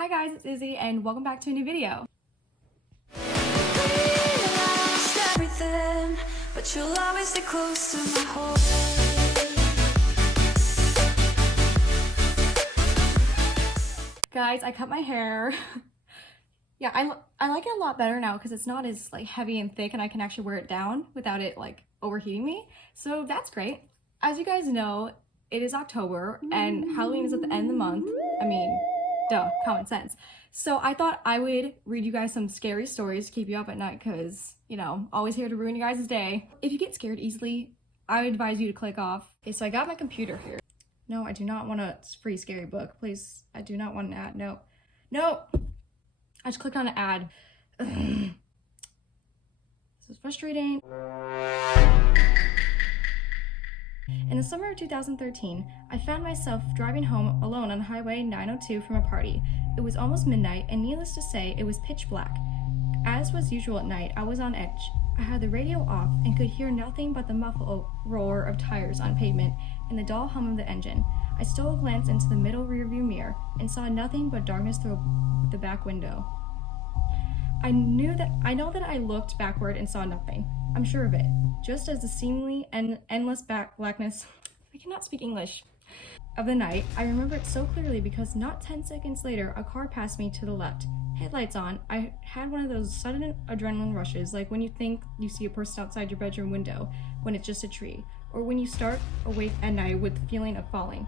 Hi guys, it's Izzy and welcome back to a new video. Everything, but you'll always stay close to my heart. Guys, I cut my hair. Yeah, I like it a lot better now because it's not as like heavy and thick and I can actually wear it down without it like overheating me. So that's great. As you guys know, it is October and Halloween is at the end of the month. I mean, duh, common sense. So I thought I would read you guys some scary stories to keep you up at night because, you know, always here to ruin your guys' day. If you get scared easily, I would advise you to click off. Okay, so I got my computer here. No, I do not want a free scary book. Please, I do not want an ad. No. No! I just clicked on an ad. This is frustrating. In the summer of 2013, I found myself driving home alone on Highway 902 from a party. It was almost midnight, and needless to say, it was pitch black. As was usual at night, I was on edge. I had the radio off and could hear nothing but the muffled roar of tires on pavement and the dull hum of the engine. I stole a glance into the middle rearview mirror and saw nothing but darkness through the back window. I know that I looked backward and saw nothing. I'm sure of it. Just as the seemingly endless blackness, I cannot speak English, of the night, I remember it so clearly because not 10 seconds later, a car passed me to the left. Headlights on, I had one of those sudden adrenaline rushes, like when you think you see a person outside your bedroom window when it's just a tree, or when you start awake at night with the feeling of falling.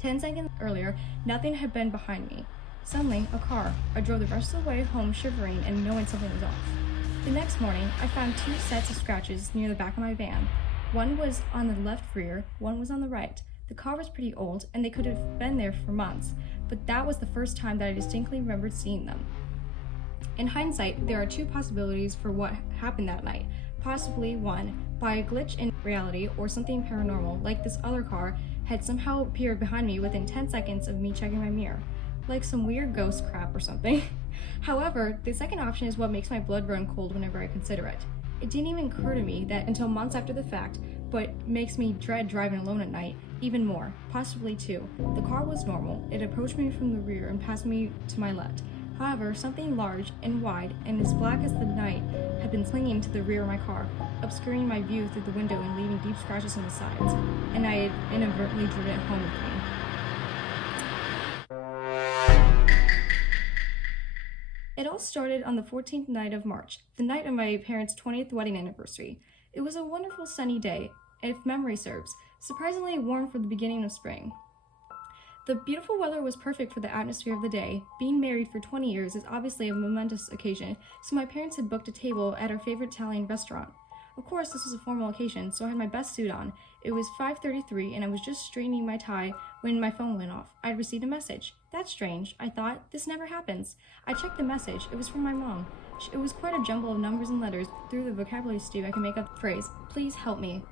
10 seconds earlier, nothing had been behind me. Suddenly, a car. I drove the rest of the way home shivering and knowing something was off. The next morning, I found two sets of scratches near the back of my van. One was on the left rear, one was on the right. The car was pretty old, and they could have been there for months, but that was the first time that I distinctly remembered seeing them. In hindsight, there are two possibilities for what happened that night. Possibly one, by a glitch in reality or something paranormal, like this other car had somehow appeared behind me within 10 seconds of me checking my mirror. Like some weird ghost crap or something. However, the second option is what makes my blood run cold whenever I consider it. It didn't even occur to me that until months after the fact, but makes me dread driving alone at night even more, possibly two. The car was normal. It approached me from the rear and passed me to my left. However, something large and wide and as black as the night had been clinging to the rear of my car, obscuring my view through the window and leaving deep scratches on the sides, and I had inadvertently driven it home with me. It all started on the 14th night of March, the night of my parents' 20th wedding anniversary. It was a wonderful sunny day, if memory serves, surprisingly warm for the beginning of spring. The beautiful weather was perfect for the atmosphere of the day. Being married for 20 years is obviously a momentous occasion, so my parents had booked a table at our favorite Italian restaurant. Of course, this was a formal occasion, so I had my best suit on. It was 5:33 and I was just straightening my tie when my phone went off. I'd received a message. That's strange, I thought. This never happens. I checked the message. It was from my mom. It was quite a jumble of numbers and letters. Through the vocabulary stew, I could make up the phrase, "Please help me."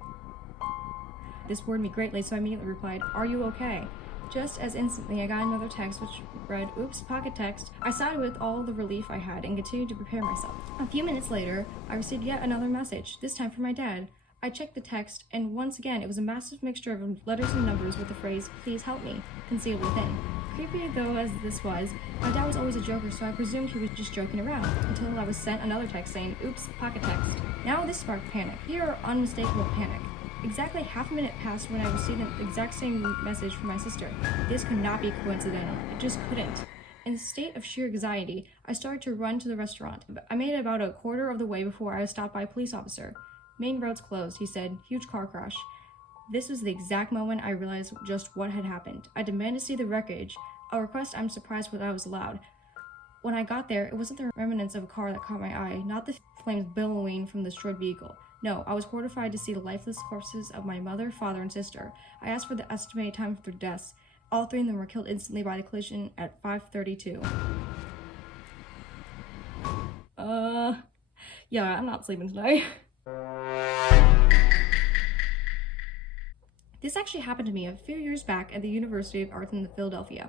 This worried me greatly, so I immediately replied, "Are you okay?" Just as instantly, I got another text which read, "Oops, pocket text." I sighed with all the relief I had and continued to prepare myself. A few minutes later, I received yet another message, this time from my dad. I checked the text, and once again, it was a massive mixture of letters and numbers with the phrase, "Please help me," concealed within. Creepy though as this was, my dad was always a joker, so I presumed he was just joking around, until I was sent another text saying, "Oops, pocket text." Now this sparked panic. Pure, unmistakable panic. Exactly half a minute passed when I received the exact same message from my sister. This could not be coincidental. It just couldn't. In a state of sheer anxiety, I started to run to the restaurant. I made it about a quarter of the way before I was stopped by a police officer. "Main road's closed," he said. "Huge car crash." This was the exact moment I realized just what had happened. I demanded to see the wreckage, a request I'm surprised what I was allowed. When I got there, it wasn't the remnants of a car that caught my eye, not the flames billowing from the destroyed vehicle. No, I was horrified to see the lifeless corpses of my mother, father, and sister. I asked for the estimated time of their deaths. All three of them were killed instantly by the collision at 5:32. Yeah, I'm not sleeping tonight. This actually happened to me a few years back at the University of Arts in Philadelphia.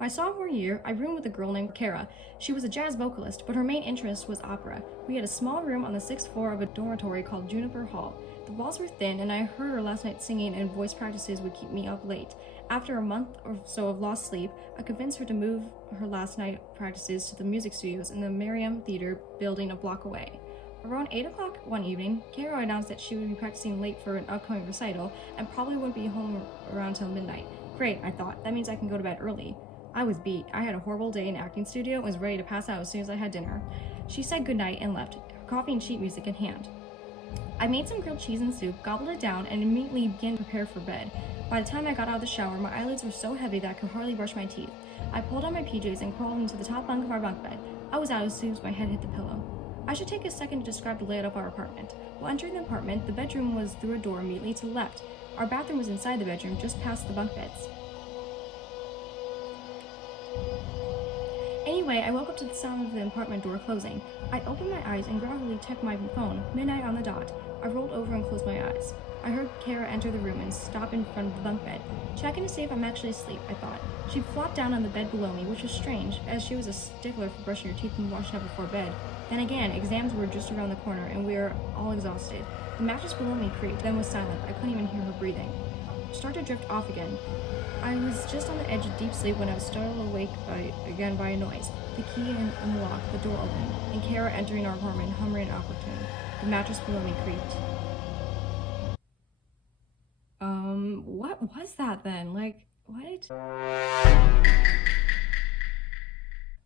My sophomore year, I roomed with a girl named Kara. She was a jazz vocalist, but her main interest was opera. We had a small room on the 6th floor of a dormitory called Juniper Hall. The The walls were thin, and I heard her last night singing, and voice practices would keep me up late. After a month or so of lost sleep, I convinced her to move her last night practices to the music studios in the Merriam Theater building a block away. Around 8 o'clock one evening, Kara announced that she would be practicing late for an upcoming recital and probably wouldn't be home around till midnight. Great, I thought. That means I can go to bed early. I was beat. I had a horrible day in acting studio and was ready to pass out as soon as I had dinner. She said goodnight and left, her coffee and sheet music in hand. I made some grilled cheese and soup, gobbled it down, and immediately began to prepare for bed. By the time I got out of the shower, my eyelids were so heavy that I could hardly brush my teeth. I pulled on my PJs and crawled into the top bunk of our bunk bed. I was out as soon as my head hit the pillow. I should take a second to describe the layout of our apartment. While entering the apartment, the bedroom was through a door immediately to the left. Our bathroom was inside the bedroom, just past the bunk beds. Anyway, I woke up to the sound of the apartment door closing. I opened my eyes and gradually checked my phone. Midnight on the dot. I rolled over and closed my eyes. I heard Kara enter the room and stop in front of the bunk bed. Checking to see if I'm actually asleep, I thought. She flopped down on the bed below me, which was strange, as she was a stickler for brushing your teeth and washing up before bed. Then again, exams were just around the corner, and we were all exhausted. The mattress below me creaked, then was silent. I couldn't even hear her breathing. I started to drift off again. I was just on the edge of deep sleep when I was startled awake again by a noise. The key in the lock, the door opened, and Kara entering our apartment, humming an opera tune. The mattress below me creaked. What was that then? What?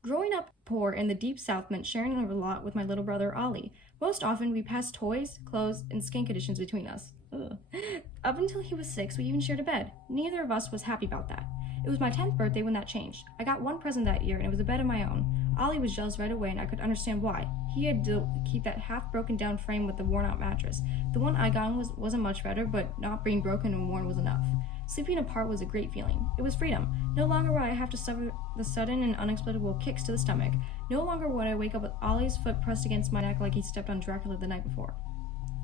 Growing up poor in the deep south meant sharing a lot with my little brother Ollie. Most often, we passed toys, clothes, and skin conditions between us. Ugh. Up until he was 6, we even shared a bed. Neither of us was happy about that. It was my 10th birthday when that changed. I got one present that year, and it was a bed of my own. Ollie was jealous right away, and I could understand why. He had to keep that half-broken-down frame with the worn-out mattress. The one I got wasn't much better, but not being broken and worn was enough. Sleeping apart was a great feeling. It was freedom. No longer would I have to suffer the sudden and unexpected kicks to the stomach. No longer would I wake up with Ollie's foot pressed against my neck like he stepped on Dracula the night before.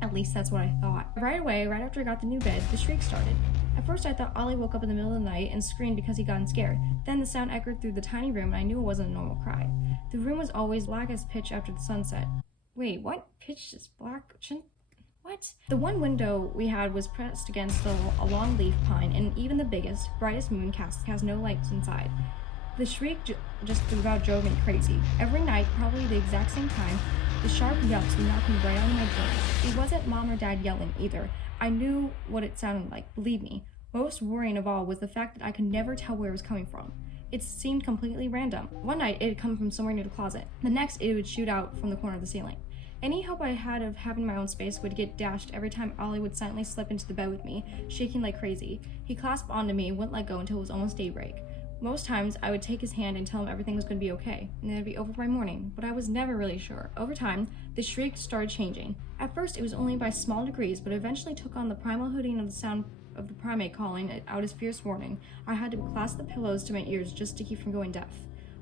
At least that's what I thought. Right away, right after I got the new bed, the shriek started. At first I thought Ollie woke up in the middle of the night and screamed because he'd gotten scared. Then the sound echoed through the tiny room and I knew it wasn't a normal cry. The room was always black as pitch after the sunset. Wait, what? Pitch is black? What? The one window we had was pressed against a long leaf pine, and even the biggest, brightest moon cast no lights inside. The shriek just about drove me crazy. Every night, probably the exact same time, the sharp yelps would knock me right out of my dreams. It wasn't mom or dad yelling either. I knew what it sounded like, believe me. Most worrying of all was the fact that I could never tell where it was coming from. It seemed completely random. One night, it had come from somewhere near the closet. The next, it would shoot out from the corner of the ceiling. Any hope I had of having my own space would get dashed every time Ollie would silently slip into the bed with me, shaking like crazy. He clasped onto me and wouldn't let go until it was almost daybreak. Most times, I would take his hand and tell him everything was going to be okay, and then it'd be over by morning, but I was never really sure. Over time, the shriek started changing. At first, it was only by small degrees, but eventually took on the primal hooting of the sound of the primate calling out his fierce warning. I had to clasp the pillows to my ears just to keep from going deaf.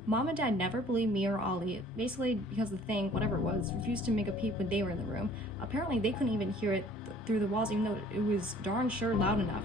Mom and Dad never believed me or Ollie, basically because the thing, whatever it was, refused to make a peep when they were in the room. Apparently, they couldn't even hear it through the walls, even though it was darn sure loud enough.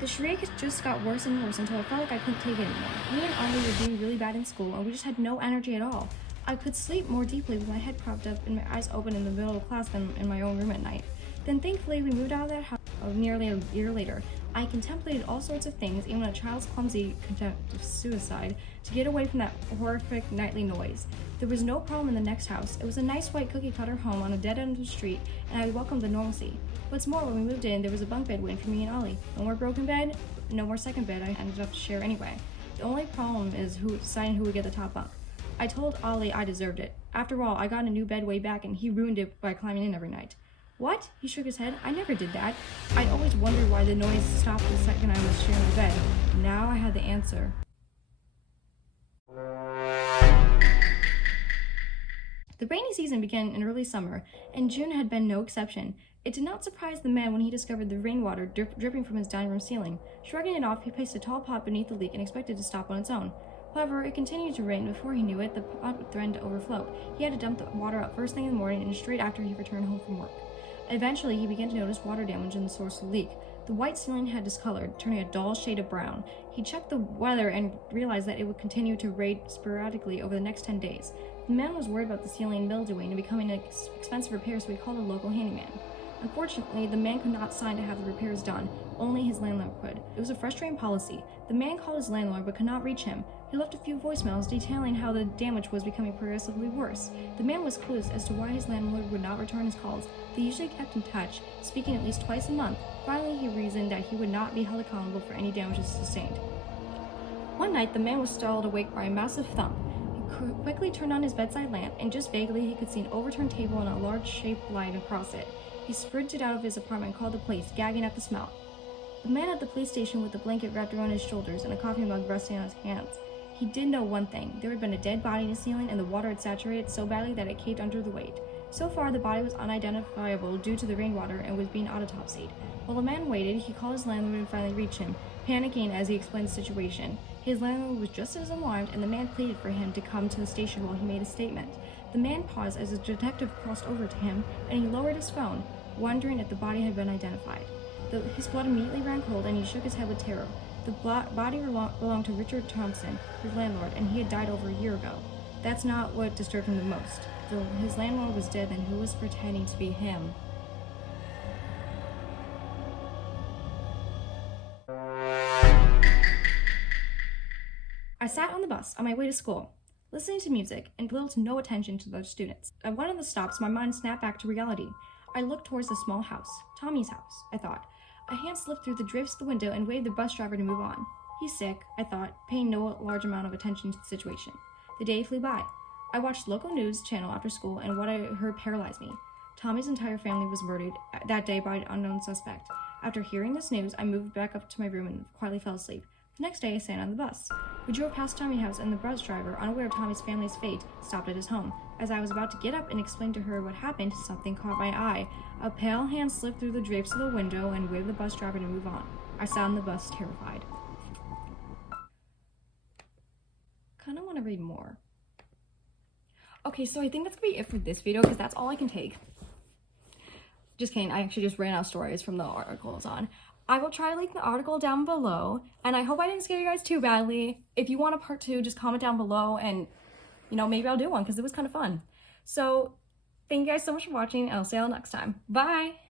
The shriek just got worse and worse until I felt like I couldn't take it anymore. Me and Ollie were doing really bad in school, and we just had no energy at all. I could sleep more deeply with my head propped up and my eyes open in the middle of class than in my own room at night. Then thankfully we moved out of that house nearly a year later. I contemplated all sorts of things, even a child's clumsy contempt of suicide, to get away from that horrific nightly noise. There was no problem in the next house. It was a nice white cookie-cutter home on a dead end of the street, and I welcomed the normalcy. What's more, when we moved in, there was a bunk bed waiting for me and Ollie. No more broken bed, no more second bed I ended up to share anyway. The only problem is deciding who would get the top bunk. I told Ollie I deserved it. After all, I got a new bed way back, and he ruined it by climbing in every night. What? He shook his head. I never did that. I'd always wondered why the noise stopped the second I was sharing the bed. Now I had the answer. The rainy season began in early summer, and June had been no exception. It did not surprise the man when he discovered the rainwater dripping from his dining room ceiling. Shrugging it off, he placed a tall pot beneath the leak and expected to stop on its own. However, it continued to rain. Before he knew it, the pot threatened to overflow. He had to dump the water out first thing in the morning and straight after he returned home from work. Eventually, he began to notice water damage in the source of the leak. The white ceiling had discolored, turning a dull shade of brown. He checked the weather and realized that it would continue to rain sporadically over the next 10 days. The man was worried about the ceiling mildewing and becoming an expensive repair, so he called a local handyman. Unfortunately, the man could not sign to have the repairs done. Only his landlord could. It was a frustrating policy. The man called his landlord but could not reach him. He left a few voicemails detailing how the damage was becoming progressively worse. The man was clueless as to why his landlord would not return his calls. They usually kept in touch, speaking at least twice a month. Finally, he reasoned that he would not be held accountable for any damages sustained. One night, the man was startled awake by a massive thump. He quickly turned on his bedside lamp, and just vaguely he could see an overturned table and a large shaped light across it. He sprinted out of his apartment and called the police, gagging at the smell. The man at the police station with a blanket wrapped around his shoulders and a coffee mug resting on his hands. He did know one thing. There had been a dead body in the ceiling, and the water had saturated so badly that it caved under the weight. So far, the body was unidentifiable due to the rainwater and was being autopsied. While the man waited, he called his landlord and finally reached him, panicking as he explained the situation. His landlord was just as alarmed, and the man pleaded for him to come to the station while he made a statement. The man paused as a detective crossed over to him, and he lowered his phone, wondering if the body had been identified. His blood immediately ran cold, and he shook his head with terror. The body belonged to Richard Thompson, his landlord, and he had died over a year ago. That's not what disturbed him the most. His landlord was dead, and who was pretending to be him? I sat on the bus on my way to school, listening to music and little to no attention to the students. At one of the stops, my mind snapped back to reality. I looked towards the small house, Tommy's house, I thought. A hand slipped through the drapes of the window and waved the bus driver to move on. He's sick, I thought, paying no large amount of attention to the situation. The day flew by. I watched local news channel after school, and what I heard paralyzed me. Tommy's entire family was murdered that day by an unknown suspect. After hearing this news, I moved back up to my room and quietly fell asleep. The next day, I sat on the bus. We drove past Tommy's house, and the bus driver, unaware of Tommy's family's fate, stopped at his home. As I was about to get up and explain to her what happened, something caught my eye. A pale hand slipped through the drapes of the window and waved the bus driver to move on. I sat on the bus, terrified. Kind of want to read more. Okay, so I think that's gonna be it for this video, because that's all I can take. Just kidding, I actually just ran out of stories from the article I was on. I will try to link the article down below, and I hope I didn't scare you guys too badly. If you want a part 2, just comment down below, and maybe I'll do one, because it was kind of fun. So thank you guys so much for watching, and I'll see you all next time. Bye!